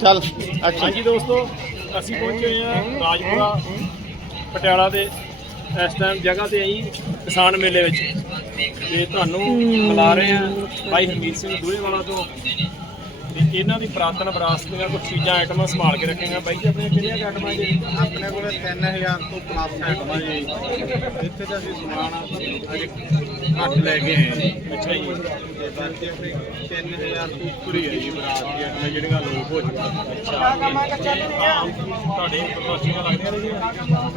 ਚੱਲ ਅੱਛਾ। ਹਾਂਜੀ ਦੋਸਤੋ ਅਸੀਂ ਪਹੁੰਚੇ ਹੋਏ ਹਾਂ ਰਾਜਪੁਰਾ ਪਟਿਆਲਾ ਦੇ ਇਸ ਟਾਈਮ ਜਗ੍ਹਾ ਤੇ ਆਈ ਕਿਸਾਨ ਮੇਲੇ ਵਿੱਚ। ਤੇ ਤੁਹਾਨੂੰ ਮਿਲਾ ਰਹੇ ਹਾਂ ਭਾਈ ਹਰਮੀਤ ਸਿੰਘ ਦੂਹੇਵਾਲਾ ਤੋਂ। ਤੇ ਇਹਨਾਂ ਦੀ ਪੁਰਾਤਨ ਵਿਰਾਸਤ ਦੀਆਂ ਕੁਝ ਚੀਜ਼ਾਂ ਆਈਟਮਾਂ ਸੰਭਾਲ ਕੇ ਰੱਖੀਆਂ। ਬਾਈ ਜੀ ਆਪਣੇ ਕਿਹੜੀਆਂ ਆਈਟਮਾਂ ਜੀ? ਆਪਣੇ ਕੋਲ 3000 ਤੋਂ ਪਲੱਸ ਆਈਟਮਾਂ ਜੀ। ਇੱਥੇ ਤਾਂ ਅਸੀਂ ਸਮਾਨ ਅਜੇ ਘੱਟ ਲੈ ਕੇ ਆਏ ਅੱਛਾ ਜੀ। ਤੇ ਬਾਕੀ ਆਪਣੇ 3000 ਤੋਂ ਉੱਪਰ ਹੀ ਹੈ ਜੀ ਬਰਾਤ ਦੀ ਆਈਟਮਾਂ ਜਿਹੜੀਆਂ ਲੋਕ ਹੋ ਚੁੱਕੀਆਂ। ਅੱਛਾ ਤੁਹਾਡੇ ਪ੍ਰਦਰਸ਼ਨੀਆਂ ਲੱਗਦੀਆਂ ਨੇ ਜੀ?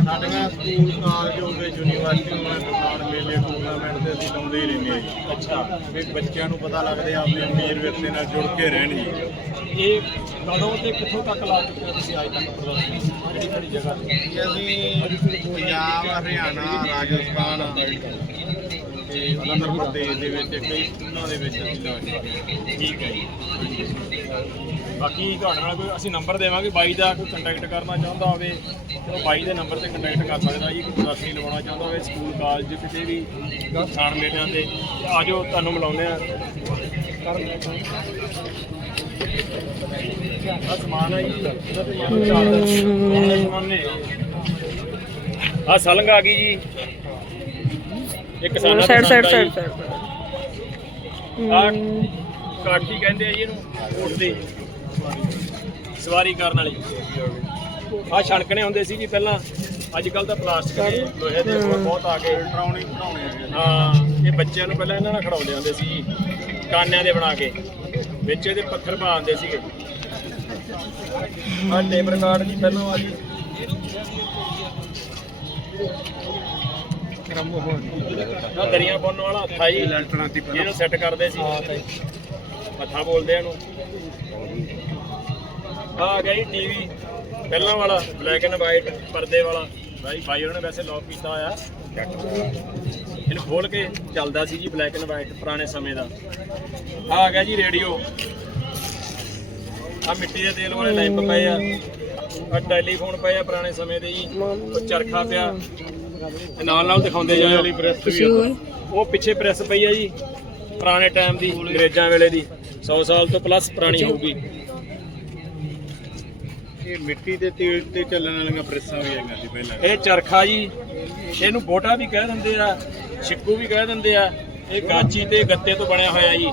ਸਾਡੀਆਂ ਸਕੂਲ ਕਾਲਜ ਹੋ ਗਏ ਯੂਨੀਵਰਸਿਟੀ ਦੁਕਾਨ ਮੇਲੇ ਟੂਰਨਾਮੈਂਟ ਤੇ ਅਸੀਂ ਲਾਉਂਦੇ ਹੀ ਰਹਿੰਦੇ ਹਾਂ ਜੀ। ਅੱਛਾ। ਵੀ ਬੱਚਿਆਂ ਨੂੰ ਪਤਾ ਲੱਗਦੇ ਆ ਆਪਣੇ ਅਮੀਰ ਵਿਰਸੇ ਨਾਲ ਜੁੜ ਕੇ ਰਹਿਣ ਜੀ। ਇਹ ਕਦੋਂ ਤੇ ਕਿੱਥੋਂ ਤੱਕ ਲਾ ਚੁੱਕੇ ਹੋ ਤੁਸੀਂ ਅੱਜ ਤੱਕ ਪ੍ਰਦਰਸ਼ਨੀ ਕਿਹੜੀ ਕਿਹੜੀ ਜਗ੍ਹਾ ਤੇ? ਕਿ ਅਸੀਂ ਪੰਜਾਬ ਹਰਿਆਣਾ ਰਾਜਸਥਾਨ ਤੇ ਪ੍ਰਦੇਸ਼ ਦੇ ਵਿੱਚ ਕਈ ਸਕੂਲਾਂ ਦੇ ਵਿੱਚ ਅਸੀਂ ਠੀਕ ਹੈ ਬਾਕੀ ਤੁਹਾਡੇ ਨਾਲ ਕੋਈ ਅਸੀਂ ਨੰਬਰ ਦੇਵਾਂਗੇ ਬਾਈ ਦਾ ਕੋਈ ਕੰਟੈਕਟ ਕਰਨਾ ਚਾਹੁੰਦਾ ਹੋਵੇ ਤੇ ਬਾਈ ਦੇ ਨੰਬਰ ਤੇ ਕੰਟੈਕਟ ਕਰ ਸਕਦਾ ਜੀ ਕੋਈ ਪ੍ਰਦਰਸ਼ਨੀ ਲਵਾਉਣਾ ਚਾਹੁੰਦਾ ਹੋਵੇ ਸਕੂਲ ਕਾਲਜ ਕਿਤੇ ਵੀ ਕਿਸਾਨ ਮੇਲਿਆਂ ਤੇ ਤੇ ਆਜੋ ਤੁਹਾਨੂੰ ਮਿਲਾਉਂਦੇ ਆ ਆ ਸਮਾਨ ਜੀ ਸਲੰਗ ਆ ਗਈ ਜੀ। ਇੱਕ ਕਿਸਾਨਾਂ ਸਾਈਡ ਸਾਈਡ ਸਾਈਡ ਆ ਕਾਠੀ ਕਹਿੰਦੇ ਆ ਜੀ ਇਹਨੂੰ ਊਠ ਦੀ ਸਵਾਰੀ ਕਰਨ ਵਾਲੀ। ਆ ਛਣਕਣੇ ਹੁੰਦੇ ਸੀ ਜੀ ਪਹਿਲਾਂ। ਅੱਜ ਕੱਲ ਤਾਂ ਪਲਾਸਟਿਕ ਦੇ ਲੋਹੇ ਦੇ ਹੋਰ ਬਹੁਤ ਆ ਗਏ। ਡਰਾਉਣੀ ਬਣਾਉਣੇ ਹਾਂ ਇਹ ਬੱਚਿਆਂ ਨੂੰ ਪਹਿਲਾਂ ਇਹਨਾਂ ਨਾਲ ਖੜਾਉਂਦੇ ਹੁੰਦੇ ਸੀ ਜੀ। ਕਾਨਿਆਂ ਦੇ ਬਣਾ ਕੇ। ਵਿੱਚ ਇਹਦੇ ਪੱਥਰ ਪਾਉਂਦੇ ਸੀਗੇ। ਆ ਟੇਬਲ ਕਾਰਡ ਜੀ ਪਹਿਲਾਂ ਆ ਜੀ ਆ ਦਰੀਆਂ ਬੁਣਨ ਵਾਲਾ ਹੱਥਾ ਜੀ ਲੈਂਟਰਾਂ ਦੀ ਇਹਨੂੰ ਸੈੱਟ ਕਰਦੇ ਸੀ ਹੱਥਾਂ ਬੋਲਦੇ ਆ ਇਹਨੂੰ। ਆਹ ਆ ਗਿਆ ਜੀ ਟੀਵੀ ਪਹਿਲਾਂ ਵਾਲਾ ਬਲੈਕ ਐਂਡ ਵਾਈਟ ਪਰਦੇ ਵਾਲਾ। ਭਾਈ ਭਾਈ ਉਹਨਾਂ ਵੈਸੇ ਲੌਕ ਕੀਤਾ ਹੋਇਆ। ਇਹਨੂੰ ਖੋਲ ਕੇ ਚੱਲਦਾ ਸੀ ਜੀ ਬਲੈਕ ਐਂਡ ਵਾਈਟ ਪੁਰਾਣੇ ਸਮੇਂ ਦਾ। ਆ ਗਿਆ ਜੀ ਰੇਡੀਓ। ਆ ਮਿੱਟੀ ਦੇ ਤੇਲ ਵਾਲੇ ਲੈਂਪ ਪਏ ਆ। ਆ ਟੈਲੀਫੋਨ ਪਏ ਆ ਪੁਰਾਣੇ ਸਮੇਂ ਦੇ ਜੀ। ਉਹ ਚਰਖਾ ਪਿਆ। ਤੇ ਨਾਲ ਨਾਲ ਦਿਖਾਉਂਦੇ ਜਾਓ। ਵਾਲੀ ਪ੍ਰੈਸ ਵੀ ਆ। ਉਹ ਪਿੱਛੇ ਪ੍ਰੈਸ ਪਈ ਆ ਜੀ ਪੁਰਾਣੇ ਟਾਈਮ ਦੀ ਅੰਗਰੇਜ਼ਾਂ ਵੇਲੇ ਦੀ। 100 ਸਾਲ ਤੋਂ ਪਲੱਸ ਪੁਰਾਣੀ ਹੋਊਗੀ। ਇਹ ਮਿੱਟੀ ਦੇ ਤੇਲ ਤੇ ਚੱਲਣ ਵਾਲੀਆਂ ਪ੍ਰੈਸਾਂ ਵੀ ਹੈਗੀਆਂ ਸੀ ਪਹਿਲਾਂ। ਇਹ ਚਰਖਾ ਜੀ ਇਹਨੂੰ ਬੋਟਾ ਵੀ ਕਹਿ ਦਿੰਦੇ ਆ। ਛਿੱਕੂ ਵੀ ਕਹਿ ਦਿੰਦੇ ਆ ਇਹ ਗਾਚੀ ਤੇ ਗੱਤੇ ਤੋਂ ਬਣਿਆ ਹੋਇਆ ਜੀ।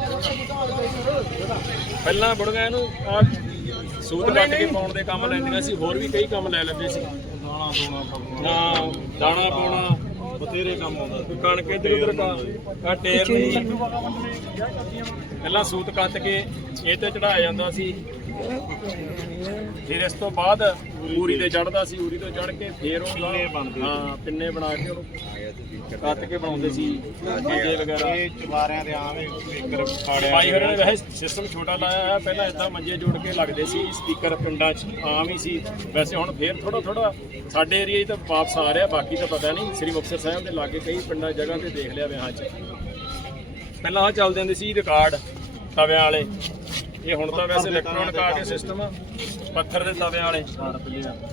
ਪਹਿਲਾਂ ਬੁੜੀਆਂ ਇਹਨੂੰ ਆ ਸੂਤ ਕੱਟ ਕੇ ਪਾਉਣ ਦੇ ਕੰਮ ਲੈਂਦੀਆਂ ਸੀ ਹੋਰ ਵੀ ਕਈ ਕੰਮ ਲੈ ਲੈਂਦੇ ਸੀ। ਦਾਣਾ ਪਾਉਣਾ ਨਾ ਦਾਣਾ ਪਾਉਣਾ ਬਥੇਰੇ ਕੰਮ ਆਉਂਦਾ ਕਣਕ ਇੱਧਰ ਉੱਧਰ ਕਾ ਆ ਟੇਰ ਨਹੀਂ ਪਹਿਲਾਂ ਸੂਤ ਕੱਤ ਕੇ ਇਹ ਤੇ ਚੜਾਇਆ ਜਾਂਦਾ ਸੀ। ਫਿਰ ਇਸ ਤੋਂ ਬਾਅਦ ਊਰੀ ਤੇ ਚੜਦਾ ਸੀ ਊਰੀ ਤੋਂ ਚੜ ਕੇ ਫੇਰ ਉਹ ਪਿੰਨੇ ਬਣਦੇ ਹਾਂ ਪਿੰਨੇ ਬਣਾ ਕੇ ਉਹਨੂੰ ਕੱਤ ਕੇ ਬਣਾਉਂਦੇ ਸੀ ਡੀਜੇ ਵਗੈਰਾ। ਇਹ ਚਵਾਰਿਆਂ ਦੇ ਆਵੇਂ ਸਪੀਕਰ ਫਾੜਿਆ ਭਾਈ ਹਰਾਂ ਨੇ ਵੈਸੇ ਸਿਸਟਮ ਛੋਟਾ ਲਾਇਆ ਹੈ ਪਹਿਲਾਂ ਇਦਾਂ ਮੰਜੇ ਜੋੜ ਕੇ ਲੱਗਦੇ ਸੀ ਸਪੀਕਰ ਪਿੰਡਾਂ 'ਚ ਆਮ ਹੀ ਸੀ। ਵੈਸੇ ਹੁਣ ਫੇਰ ਥੋੜਾ ਥੋੜਾ ਸਾਡੇ ਏਰੀਆ 'ਚ ਤਾਂ ਵਾਪਸ ਆ ਰਿਹਾ ਬਾਕੀ ਤਾਂ ਪਤਾ ਨਹੀਂ। ਸ੍ਰੀ ਮੁਕਤਸਰ ਸਾਹਿਬ ਦੇ ਲਾਗੇ ਕਈ ਪਿੰਡਾਂ ਜਗ੍ਹਾ ਤੇ ਦੇਖ ਲਿਆ ਵਿਆਹਾਂ 'ਚ। ਪਹਿਲਾਂ ਆ ਚੱਲਦੇ ਹੁੰਦੇ ਸੀ ਰਿਕਾਰਡ ਤਵਿਆਂ ਵਾਲੇ। ਇਹ ਹੁਣ ਤਾਂ ਵੈਸੇ ਇਲੈਕਟ੍ਰੋਨਿਕ ਆ ਕੇ ਸਿਸਟਮ ਆ। ਪੱਥਰ ਦੇ ਤਵਿਆਂ ਵਾਲੇ।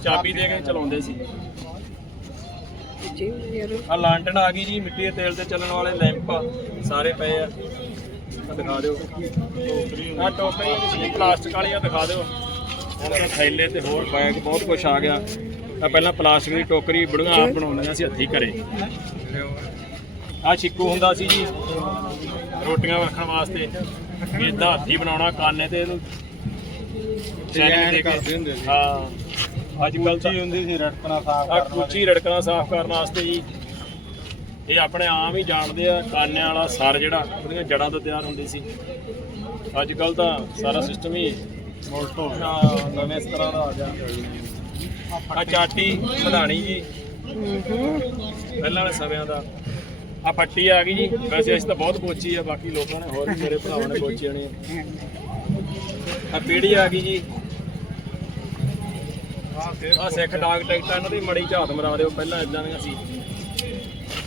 ਚਾਬੀ ਦੇ ਕੇ ਚਲਾਉਂਦੇ ਸੀ। ਆ ਲਾਂਟਣ ਆ ਗਈ ਜੀ, ਮਿੱਟੀ ਦੇ ਤੇਲ ਤੇ ਚੱਲਣ ਵਾਲੇ ਲੈਂਪ ਸਾਰੇ ਪਏ ਆ। ਆਹ ਦਿਖਾ ਦਿਓ। ਆ ਟੋਕਰੀ ਜੀ ਪਲਾਸਟਿਕ ਵਾਲੀਆਂ ਦਿਖਾ ਦਿਓ। ਹੁਣ ਤਾਂ ਥੈਲੇ ਤੇ ਹੋਰ ਬੈਗ ਬਹੁਤ ਕੁਝ ਆ ਗਿਆ। ਆ ਪਹਿਲਾਂ ਪਲਾਸਟਿਕ ਦੀ ਟੋਕਰੀ ਬੜੀਆਂ ਆਪ ਬਣਾਉਂਦੀਆਂ ਸੀ, ਹੱਥੀਂ ਘਰੇ। ਆ ਛਿੱਕੂ ਹੁੰਦਾ ਸੀ ਜੀ, ਰੋਟੀਆਂ ਰੱਖਣ ਵਾਸਤੇ। ਇਦਾਂ ਹੱਥੀਂ ਬਣਾਉਣਾ ਕਾਨੇ ਤੇ ਇਹਨੂੰ। ਚੈਨ ਦੇ ਕਰਦੇ ਕੇ ਹੁੰਦੇ ਸੀ। ਹਾਂ। ਅੱਜ ਕੱਲ ਤਾਂ ਹੁੰਦੀ ਸੀ ਰੜਕਣਾ ਸਾਫ਼ ਆ ਕਰਨ ਵਾਲੀ। ਕੁਚੀ ਰੜਕਣਾ ਸਾਫ਼ ਕਰਨ ਵਾਸਤੇ ਜੀ। ਇਹ ਆਪਣੇ ਆਮ ਹੀ ਜਾਣਦੇ ਆ ਕਾਨਿਆਂ ਵਾਲਾ ਸਰ ਜਿਹੜਾ ਉਹਦੀਆਂ ਜੜਾਂ ਤੋਂ ਤਿਆਰ ਹੁੰਦੀ ਸੀ। ਅੱਜ ਕੱਲ ਤਾਂ ਸਾਰਾ ਸਿਸਟਮ ਹੀ ਉਲਟ ਹੋ ਗਿਆ। ਨਵੇਂ ਇਸ ਤਰ੍ਹਾਂ ਦਾ ਆ ਗਿਆ। ਆ ਚਾਟੀ ਮਧਾਣੀ ਜੀ। ਪਹਿਲਾਂ ਵਾਲੇ ਸਮਿਆਂ ਦਾ। ਆ ਪੱਟੀ ਆ ਗਈ ਜੀ। ਵੈਸੇ ਅਸੀਂ ਤਾਂ ਬਹੁਤ ਪੋਚੀ ਆ, ਬਾਕੀ ਲੋਕਾਂ ਨੇ ਹੋਰ ਵੀ ਮੇਰੇ ਭਰਾਵਾਂ ਨੇ ਕੋਚੀਆਂ ਨੇ। ਆ ਪੀੜੀ ਆ ਗਈ ਜੀ। ਆ ਸਿੱਖ ਡਾਕ ਟਿਕਟਾਂ ਇਹਨਾਂ ਦੀ ਮੜੀ ਝਾਤ ਮਰਾ ਦਿਓ, ਪਹਿਲਾਂ ਇਦਾਂ ਦੀਆਂ ਸੀ।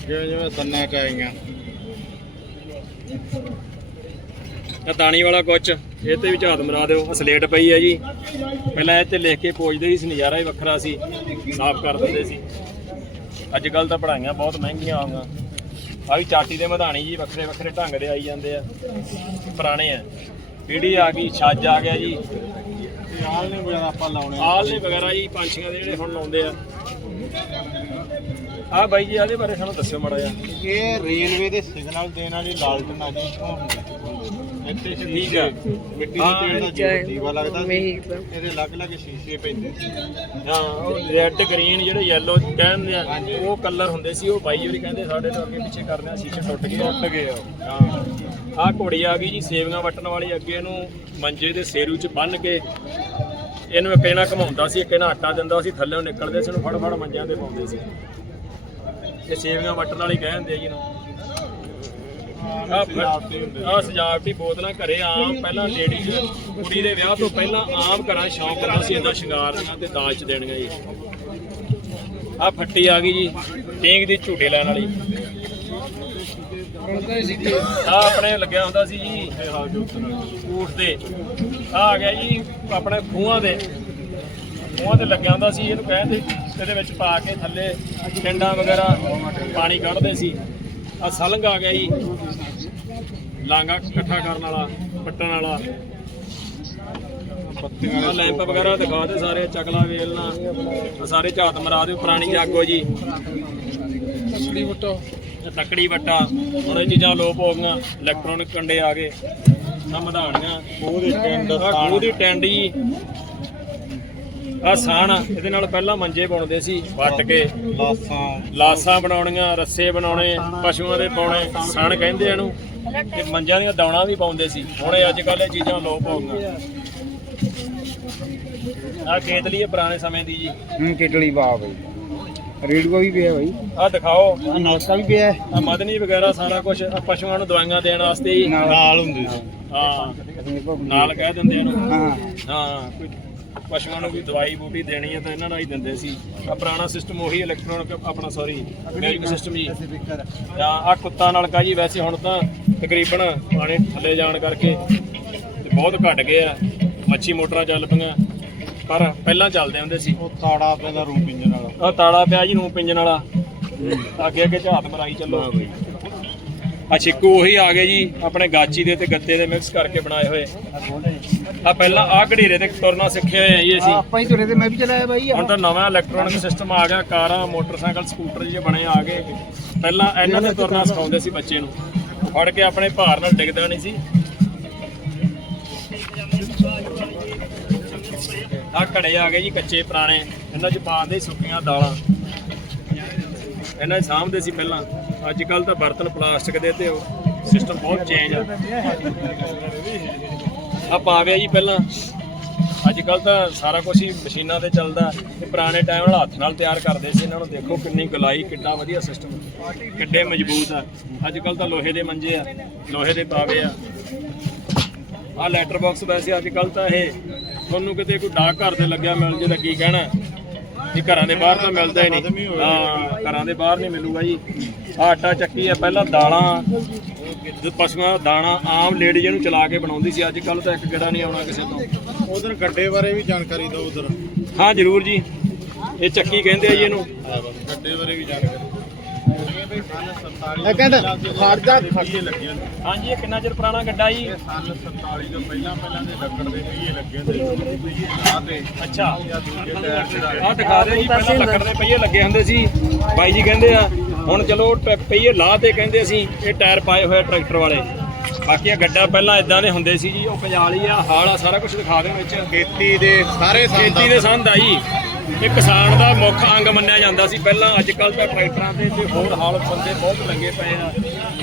ਜਿਵੇਂ ਜਿਵੇਂ ਸੰਨਾ ਚ ਆਈਆਂ। ਦਾਣੀ ਵਾਲਾ ਕੁਛ ਇਹ ਤੇ ਵੀ ਝਾਤ ਮਰਾ ਦਿਓ। ਆਹ ਸਲੇਟ ਪਈ ਹੈ ਜੀ। ਪਹਿਲਾਂ ਇਹ ਤੇ ਲਿਖ ਕੇ ਪੋਜਦੇ ਸੀ, ਨਜ਼ਾਰਾ ਹੀ ਵੱਖਰਾ ਸੀ। ਸਾਫ਼ ਕਰ ਦਿੰਦੇ ਸੀ। ਅੱਜ ਕੱਲ ਤਾਂ ਪੜਾਈਆਂ ਬਹੁਤ ਮਹਿੰਗੀਆਂ ਆ ਆ ਵੀ ਚਾਟੀ ਦੇ ਮਧਾਣੀ ਜੀ ਵੱਖਰੇ ਵੱਖਰੇ ਢੰਗ ਦੇ ਆਈ ਜਾਂਦੇ ਆ। ਪੁਰਾਣੇ ਆ। ਪੀੜੀ ਆ ਗਈ ਛੱਜ ਆ ਗਿਆ ਜੀ। ਆਲ ਨੇ ਵਗੈਰਾ ਆਪਾਂ ਲਾਉਣੇ ਆ। ਆਲ ਨੇ ਵਗੈਰਾ ਜੀ ਪੰਛੀਆਂ ਦੇ ਜਿਹੜੇ ਹੁਣ ਲਾਉਂਦੇ ਆ। ਆ ਬਾਈ ਜੀ ਇਹਦੇ ਬਾਰੇ ਸਾਨੂੰ ਦੱਸਿਓ ਮਾੜਾ ਜਿਹਾ। ਇਹ ਰੇਲਵੇ ਦੇ ਸਿਗਨਲ ਦੇਣ ਵਾਲੀ ਲਾਲਟਨ ਆ ਜੀ ਇੱਥੇ ਠੀਕ ਆ। ਮਿੱਟੀ ਦੇ ਤੇਲ ਦਾ ਜਿਹੜਾ ਦੀਵਾ ਲੱਗਦਾ ਸੀ. ਇਹਦੇ ਅਲੱਗ-ਅਲੱਗ ਸ਼ੀਸ਼ੇ ਪੈਂਦੇ ਸੀ। ਹਾਂ ਉਹ ਰੈੱਡ ਗ੍ਰੀਨ ਜਿਹੜੇ ਯੈਲੋ ਕਹਿੰਦੇ ਆ ਉਹ ਕਲਰ ਹੁੰਦੇ ਸੀ ਉਹ ਬਾਈ ਹੋਰੀ ਕਹਿੰਦੇ ਸਾਡੇ ਤੋਂ ਅੱਗੇ ਪਿੱਛੇ ਕਰਦੇ ਆ ਸ਼ੀਸ਼ੇ ਟੁੱਟ ਗਏ। ਟੁੱਟ ਗਏ ਹਾਂ। ਆਹ ਘੋੜੀ ਆ ਗਈ ਜੀ ਸੇਵੀਆਂ ਵੱਟਣ ਵਾਲੀ ਅੱਗੇ ਇਹਨੂੰ ਮੰਜੇ ਦੇ ਸੇਰੂ 'ਚ ਬੰਨ ਕੇ ਇਹਨੂੰ ਇੱਕ ਇਹਨਾਂ ਘਮਾਉਂਦਾ ਸੀ ਇੱਕ ਇਹਨਾਂ ਆਟਾ ਦਿੰਦਾ ਸੀ ਥੱਲੇੋਂ ਨਿਕਲਦੇ ਸੀ ਇਹਨੂੰ ਫੜ ਫੜ ਮੰਜਿਆਂ ਤੇ ਪਾਉਂਦੇ ਸੀ। ਇਹ ਸੇਵੀਆਂ ਵੱਟਣ ਵਾਲੀ ਕਹਿੰਦੇ ਆ ਜੀ ਇਹਨੂੰ। ਆ ਸਜਾਵਟੀ ਬੋਤਲਾਂ ਘਰੇ ਆਮ, ਪਹਿਲਾਂ ਲੇਡੀਜ਼ ਕੁੜੀ ਦੇ ਵਿਆਹ ਤੋਂ ਪਹਿਲਾਂ ਆਮ ਘਰਾਂ ਸ਼ੌਂਕ ਹੁੰਦਾ ਸੀ ਇਹਦਾ ਸ਼ਿੰਗਾਰਨੀਆਂ ਤੇ ਦਾਜ ਦੇਣੀਆਂ ਜੀ। ਆ ਫੱਟੀ ਆ ਗਈ ਜੀ, ਟੀਂਗ ਦੀ ਝੂਟੇ ਲੈਣ ਵਾਲੀ। ਆ ਆਪਣੇ ਲੱਗਿਆ ਹੁੰਦਾ ਸੀ ਜੀ ਊਠ ਦੇ। ਆ ਆ ਗਿਆ ਜੀ ਆਪਣੇ ਖੂਹਾਂ ਦੇ। ਖੂਹਾਂ ਤੇ ਲੱਗਿਆ ਹੁੰਦਾ ਸੀ, ਇਹਨੂੰ ਕਹਿੰਦੇ ਇਹਦੇ ਵਿੱਚ ਪਾ ਕੇ ਥੱਲੇ ਟਿੰਡਾਂ ਵਗੈਰਾ ਪਾਣੀ ਕੱਢਦੇ ਸੀ। ਆ ਸਲੰਗ ਆ ਗਿਆ ਜੀ। ਲਾਂਗਾ ਇਕੱਠਾ ਕਰਨ ਵਾਲਾ ਪੱਟਣ ਵਾਲਾ। ਪੱਤੀਆਂ ਆ ਲੈਂਪ ਵਗੈਰਾ ਦਿਖਾ ਦੇ ਸਾਰੇ ਚਕਲਾ ਵੇਲਣਾ। ਸਾਰੇ ਝਾਤ ਮਰਾ ਦੇ ਪੁਰਾਣੀ ਜਾਗੋ ਜੀ। ਤਕੜੀ ਇਹ ਤਕੜੀ ਵੱਟਾ। ਹੁਣ ਇਹ ਚੀਜ਼ਾਂ ਲੋਪ ਹੋ ਗਈਆਂ ਇਲੈਕਟ੍ਰੋਨਿਕ ਕੰਡੇ ਆ ਗਏ। ਆ ਮਧਾਣੀਆਂ। ਖੂਹ ਦੀ ਟਿੰਡ ਖੂਹ ਦੀ ਟੈਂਡ ਜੀ। ਆ ਸਾਣ ਇਹਦੇ ਨਾਲ ਪਹਿਲਾਂ ਮੰਜੇ ਬੁਣਦੇ ਸੀ ਵੱਟ ਕੇ। ਲਾਸਾਂ। ਲਾਸਾਂ ਬਣਾਉਣੀਆਂ ਰੱਸੇ ਬਣਾਉਣੇ ਪਸ਼ੂਆਂ ਦੇ ਪਾਉਣੇ ਸਣ ਕਹਿੰਦੇ ਇਹਨੂੰ। ਤੇ ਮੰਜਾਂ ਦੀਆਂ ਦੌਣਾ ਵੀ ਪਾਉਂਦੇ ਸੀ। ਹੁਣ ਅੱਜ ਕੱਲ੍ਹ ਇਹ ਚੀਜ਼ਾਂ ਲੋਪ ਹੋ ਗਈਆਂ। ਆ ਕੇਤਲੀ ਹੈ ਪੁਰਾਣੇ ਸਮੇਂ ਦੀ ਜੀ। ਹੂੰ ਕਿਟਲੀ ਬਾ ਬਈ। ਰੇਡੂਆ ਵੀ ਪਿਆ ਬਈ। ਆ ਦਿਖਾਓ। ਆ ਨਲਕਾ ਵੀ ਪਿਆ। ਆ ਮਦਨੀ ਵਗੈਰਾ ਸਾਰਾ ਕੁਝ ਪਸ਼ੂਆਂ ਨੂੰ ਦਵਾਈਆਂ ਦੇਣ ਵਾਸਤੇ ਨਾਲ ਹੁੰਦੇ ਸੀ। ਹਾਂ। ਨਾਲ ਕਹਿ ਦਿੰਦੇ ਇਹਨੂੰ। ਹਾਂ। ਹਾਂ ਕੋਈ ਪਸ਼ੂਆਂ ਨੂੰ ਵੀ ਦਵਾਈ ਬੂਟੀ ਦੇਣੀ ਹੈ ਤਾਂ ਇਹਨਾਂ ਨਾਲ ਹੀ ਦਿੰਦੇ ਸੀ। ਆ ਪੁਰਾਣਾ ਸਿਸਟਮ ਉਹੀ ਇਲੈਕਟ੍ਰੋਨਿਕ ਆਪਣਾ ਸੌਰੀ ਮਿਲਕ ਸਿਸਟਮ ਜੀ। ਆ ਆ ਕੁੱਤਾ ਨਲਕਾ ਜੀ ਵੈਸੇ ਹੁਣ ਤਾਂ ਤਕਰੀਬਨ ਪਾਣੀ ਥੱਲੇ ਜਾਣ ਕਰਕੇ ਤੇ ਬਹੁਤ ਘਟ ਗਏ ਆ। ਮੱਛੀ ਮੋਟਰਾਂ ਚੱਲ ਪਈਆਂ। ਪਰ ਪਹਿਲਾਂ ਚੱਲਦੇ ਹੁੰਦੇ ਸੀ। ਉਹ ਤਾੜਾ ਪੈਦਾ ਰੂਮ ਪਿੰਜਣ ਵਾਲਾ। ਆ ਤਾਲਾ ਪਿਆ ਜੀ ਨੂੰ ਪਿੰਜਣ ਵਾਲਾ। ਅੱਗੇ ਅੱਗੇ ਝਾਤ ਮਰਾਈ ਚੱਲੋ। ਆ ਛਿੱਕੂ ਉਹੀ ਆ ਗਏ ਜੀ ਆਪਣੇ ਗਾਚੀ ਦੇ ਤੇ ਗੱਤੇ ਦੇ ਮਿਕਸ ਕਰਕੇ ਬਣਾਏ ਹੋਏ। ਆ ਪਹਿਲਾਂ ਆ ਘੜੀਰੇ ਤੇ ਤੁਰਨਾ ਸਿੱਖੇ ਹੋਏ ਆ ਜੀ ਅਸੀਂ। ਆਪਾਂ ਹੀ ਤੁਰੇ ਤੇ ਮੈਂ ਵੀ ਚਲਾਇਆ ਬਾਈ ਹੁਣ ਤਾਂ ਨਵਾਂ ਇਲੈਕਟ੍ਰੋਨਿਕ ਸਿਸਟਮ ਆ ਗਿਆ ਕਾਰਾਂ ਮੋਟਰਸਾਈਕਲ ਸਕੂਟਰ ਜਿਹੇ ਬਣੇ ਆ ਗਏ। ਪਹਿਲਾਂ ਇਹਨਾਂ ਨੇ ਤੁਰਨਾ ਸਿਖਾਉਂਦੇ ਸੀ ਬੱਚੇ ਨੂੰ। ਫੜ ਕੇ ਆਪਣੇ ਭਾਰ ਨਾਲ ਡਿੱਗਦਾ ਨਹੀਂ ਸੀ। ਆ ਘੜੇ ਆ ਗਏ ਜੀ ਕੱਚੇ ਪੁਰਾਣੇ। ਇਹਨਾਂ 'ਚ ਪਾਉਂਦੇ ਸੁੱਕੀਆਂ ਦਾਲਾਂ। ਇਹਨਾਂ 'ਚ ਸਾਂਭਦੇ ਸੀ ਪਹਿਲਾਂ। ਅੱਜ ਕੱਲ ਤਾਂ ਬਰਤਨ ਪਲਾਸਟਿਕ ਦੇ ਤੇ ਉਹ ਸਿਸਟਮ ਬਹੁਤ ਚੇਂਜ ਆ। ਆ ਪਾਵਿਆ ਜੀ ਪਹਿਲਾਂ। ਅੱਜ ਕੱਲ ਤਾਂ ਸਾਰਾ ਕੁਝ ਹੀ ਮਸ਼ੀਨਾਂ ਤੇ ਚੱਲਦਾ ਤੇ ਪੁਰਾਣੇ ਟਾਈਮ ਨਾਲ ਹੱਥ ਨਾਲ ਤਿਆਰ ਕਰਦੇ ਸੀ ਇਹਨਾਂ ਨੂੰ। ਦੇਖੋ ਕਿੰਨੀ ਗਲਾਈ ਕਿੰਨਾ ਵਧੀਆ ਸਿਸਟਮ ਕਿੱਡੇ ਮਜ਼ਬੂਤ ਆ। ਅੱਜ ਕੱਲ ਤਾਂ ਲੋਹੇ ਦੇ ਮੰਜੇ ਆ, ਲੋਹੇ ਦੇ ਪਾਵੇ ਆ। ਆ ਲੈਟਰ ਬਾਕਸ ਵੈਸੇ ਅੱਜ ਕੱਲ ਤਾਂ ਇਹ ਤੁਹਾਨੂੰ ਕਿਤੇ ਕੋਈ ਡਾਕ ਘਰ 'ਤੇ ਲੱਗਿਆ ਮਿਲ ਜੇ ਤਾਂ ਕੀ ਕਹਿਣਾ? ਇਹ ਘਰਾਂ ਦੇ ਬਾਹਰ ਤਾਂ ਮਿਲਦਾ ਹੀ ਨਹੀਂ। ਹਾਂ, ਘਰਾਂ ਦੇ ਬਾਹਰ ਨਹੀਂ ਮਿਲੂਗਾ ਜੀ। ਆਹ ਆਟਾ ਚੱਕੀ ਆ, ਪਹਿਲਾਂ ਦਾਲਾਂ ਜੋ ਪਸ਼ੂਆਂ ਦਾ ਦਾਣਾ ਆਮ ਲੇਡੀ ਜਿਹਨੂੰ ਚਲਾ ਕੇ ਬਣਾਉਂਦੀ ਸੀ ਅੱਜ ਕੱਲ ਤਾਂ ਇੱਕ ਗੇੜਾ ਨਹੀਂ ਆਉਣਾ ਕਿਸੇ ਤੋਂ। ਉਧਰ ਗੱਡੇ ਬਾਰੇ ਵੀ ਜਾਣਕਾਰੀ ਦਿਓ ਉਧਰ। ਹਾਂ ਜ਼ਰੂਰ ਜੀ। ਇਹ ਚੱਕੀ ਕਹਿੰਦੇ ਆ ਜੀ ਇਹਨੂੰ। ਗੱਡੇ ਬਾਰੇ ਵੀ ਜਾਣਕਾਰੀ ਇਹ ਕਹਿੰਦਾ ਖਰਜਾ ਪਹੀਏ ਲੱਗੇ ਹੁੰਦੇ ਹਾਂਜੀ ਇਹ ਕਿੰਨਾ ਚਿਰ ਪੁਰਾਣਾ ਗੱਡਾ ਜੀ? ਇਹ ਸਨ 47 ਤੋਂ ਪਹਿਲਾਂ ਪਹਿਲਾਂ ਦੇ ਲੱਕੜ ਦੇ ਪਹੀਏ ਲੱਗੇ ਹੁੰਦੇ ਤੇ ਅੱਛਾ। ਆਹ ਦਿਖਾ ਦੇ ਜੀ ਪਹਿਲਾਂ ਲੱਕੜ ਦੇ ਪਹੀਏ ਲੱਗੇ ਹੁੰਦੇ ਸੀ। ਬਾਈ ਜੀ ਕਹਿੰਦੇ ਆ ਹੁਣ ਚਲੋ ਪਹੀਏ ਲਾ ਤੇ ਕਹਿੰਦੇ ਸੀ ਇਹ ਟਾਇਰ ਪਾਏ ਹੋਏ ਆ ਟਰੈਕਟਰ ਵਾਲੇ। ਬਾਕੀ ਇਹ ਗੱਡਾ ਪਹਿਲਾਂ ਇਦਾਂ ਦੇ ਹੁੰਦੇ ਸੀ ਜੀ ਉਹ ਪੰਜਾਲੀ ਆ ਹਾਲ ਆ ਸਾਰਾ ਕੁਝ ਦਿਖਾ ਦੇ ਵਿੱਚ। ਖੇਤੀ ਦੇ ਸਾਰੇ ਖੇਤੀ ਦੇ ਸੰਦ ਆ ਜੀ। ਇਹ ਕਿਸਾਨ ਦਾ ਮੁੱਖ ਅੰਗ ਮੰਨਿਆ ਜਾਂਦਾ ਸੀ। ਪਹਿਲਾਂ ਅੱਜ ਕੱਲ ਤਾਂ ਟਰੈਕਟਰਾਂ ਤੇ ਤੇ ਹੋਰ ਹਾਲ ਬੰਦੇ ਬਹੁਤ ਲੱਗੇ ਪਏ ਆ।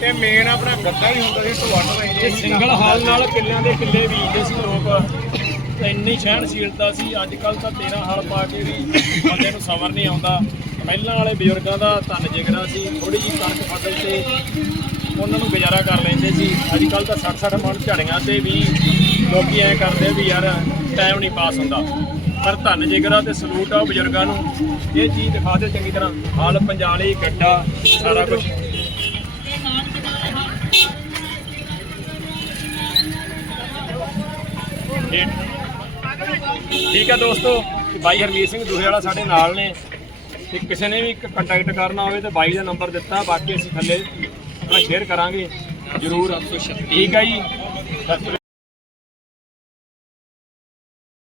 ਤੇ ਮੇਨ ਆਪਣਾ ਗੱਡਾ ਹੀ ਹੁੰਦਾ ਸੀ ਢਵਾਣ ਇਹ ਸਿੰਗਲ ਹਾਲ ਨਾਲ ਕਿੱਲਿਆਂ ਦੇ ਕਿੱਲੇ ਬੀਜਦੇ ਸੀ ਲੋਕ। ਇੰਨੀ ਸਹਿਣਸ਼ੀਲਤਾ ਸੀ। ਅੱਜ ਕੱਲ ਤਾਂ 13 ਹਾਲ ਪਾ ਕੇ ਵੀ ਬੰਦੇ ਨੂੰ ਸਬਰ ਨਹੀਂ ਆਉਂਦਾ। ਪਹਿਲਾਂ ਵਾਲੇ ਬਜ਼ੁਰਗਾਂ ਦਾ ਧੰਨ ਜਿਗਰਾ ਸੀ। ਥੋੜੀ ਜਿਹੀ ਕਣਕ ਫਸਲ ਤੇ ਉਹਨਾਂ ਨੂੰ ਗੁਜ਼ਾਰਾ ਕਰ ਲੈਂਦੇ ਸੀ। ਅੱਜ ਕੱਲ ਤਾਂ 60 60 ਮਣ ਝੜੀਆਂ ਤੇ ਵੀ ਲੋਕੀ ਐ ਕਰਦੇ ਵੀ ਯਾਰ ਟਾਈਮ ਨਹੀਂ ਪਾਸ ਹੁੰਦਾ। ਪਰ ਧੰਨ ਜਿਗਰਾ ਤੇ ਸਲੂਟ ਆ ਉਹ ਬਜ਼ੁਰਗਾਂ ਨੂੰ। ਇਹ ਚੀਜ਼ ਦਿਖਾ ਦਿਓ ਚੰਗੀ ਤਰ੍ਹਾਂ। ਹਾਲ ਪੰਜਾਲੀ ਗੱਡਾ ਸਾਰਾ ਕੁਝ ਠੀਕ ਹੈ ਦੋਸਤੋ, ਬਾਈ ਹਰਮੀਤ ਸਿੰਘ ਦੂਹੇ ਵਾਲਾ ਸਾਡੇ ਨਾਲ ਨੇ। ਤੇ ਕਿਸੇ ਨੇ ਵੀ ਕੰਟੈਕਟ ਕਰਨਾ ਹੋਵੇ ਤਾਂ ਬਾਈ ਦਾ ਨੰਬਰ ਦਿੱਤਾ ਬਾਕੀ ਅਸੀਂ ਥੱਲੇ ਆਪਣਾ ਸ਼ੇਅਰ ਕਰਾਂਗੇ ਜਰੂਰ। ਠੀਕ ਹੈ ਜੀ? ਸਤਿ ਸ਼੍ਰੀ ਅਕਾਲ